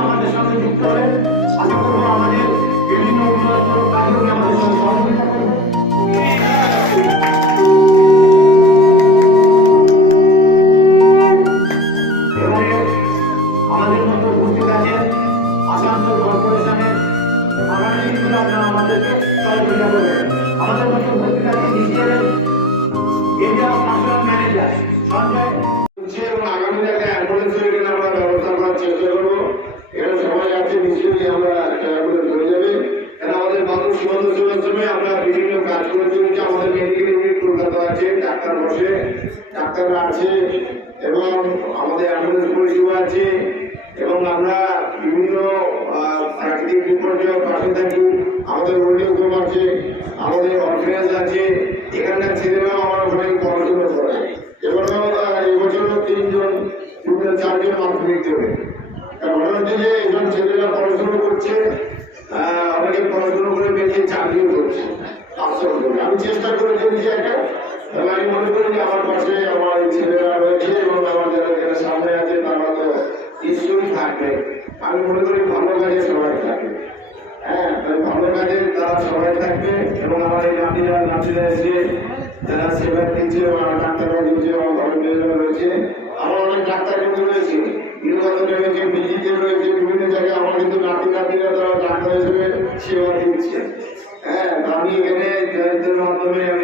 আমাদের সঙ্গে যুক্ত হলেন আশা আমাদের বিভিন্ন উন্নয়নমূলক কার্যক্রমে আমাদের আমাদের মধ্যে উপস্থিত আছেন আসানসোল কর্পোরেশনের আগামী দিনগুলো আপনারা আমাদেরকে সহযোগিতা করবেন। আমাদের মধ্যে আগামীতে একটা অ্যাম্বুলেন্সের আমরা ব্যবস্থা করার চেষ্টা করব। এখানে সবাই আছে নিশ্চয়ই আমরা একটা অ্যাম্বুলেন্স হয়ে যাবে। এখানে আমাদের মানুষ সীমান্ত আমরা বিভিন্ন কাজ করে আমাদের মেডিকেল ইউনিট আছে, ডাক্তার বসে ডাক্তাররা আছে, এবং আমাদের অ্যাম্বুলেন্স পরিষেবা আছে। এবং আমরা বিভিন্ন প্রাকৃতিক বিপর্যয় পাশে থাকি। আমাদের হোম আছে। আমাদের মনে করি ভালো কাজে সবাই থাকবে হ্যাঁ ভালো কাজে তারা সবাই থাকবে এবং আমার এই নাতিরা নাতিরা এসে যারা সেবা দিচ্ছে আমার ডাক্তাররা দিচ্ছে এবং কর্মচারীরা রয়েছে আমার অনেক ডাক্তার কিন্তু রয়েছে। নির্বাচনে রয়েছে বিজিতে রয়েছে, বিভিন্ন জায়গায় আমার কিন্তু নাতি, নাতিরা তারা ডাক্তার হিসেবে সেবা দিচ্ছে। হ্যাঁ আমি এখানে মাধ্যমে আমি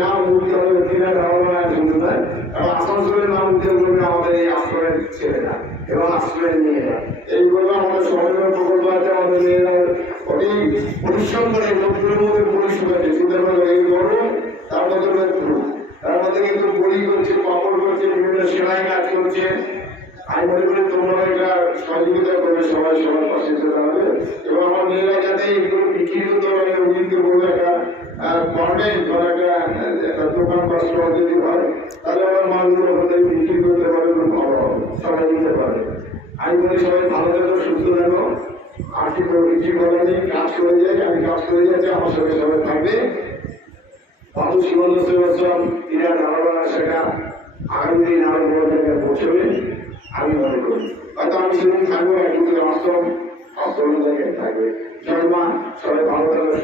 নাম উঠতে আমাদের এই আশ্রয়ের ছেলেরা এবং আশ্রয়ের মেয়েরা। এইগুলো আমাদের বড়ি করছে, পাপড় করছে, বিভিন্ন সেলাই কাজ করছে। আমি মনে করি তোমরা এটা সহযোগিতা করবে সবাই সবার পাশে এসে দাঁড়াবে এবং আমার মেয়েরা যাতে এগুলো বিক্রি করতে পারে ওদিকে বলবে একটা গভর্নমেন্ট বা একটা আহ, একটা দোকান বা স্টল যদি হয় তাহলে আমার মালগুলো ওখানে বিক্রি করতে পারবে খুব ভালো হবে সবাই নিতে পারবে আমি বলি সবাই ভালো থাকো সুস্থ থাকো আর কি করব কিছু বলার নেই কাজ করে যাই, আমি কাজ করে যাচ্ছি আমার সঙ্গে সবাই থাকবে। বাবু জীবন বছর ইরা ধারণা সেটা আগামী দিন আরও বড় জায়গায় পৌঁছবে, আমি মনে করি। হয়তো আমি সেদিন থাকব একটু আশ্রম আশ্রম জায়গায় থাকবে। জয় মা, সবাই ভালো থাকবে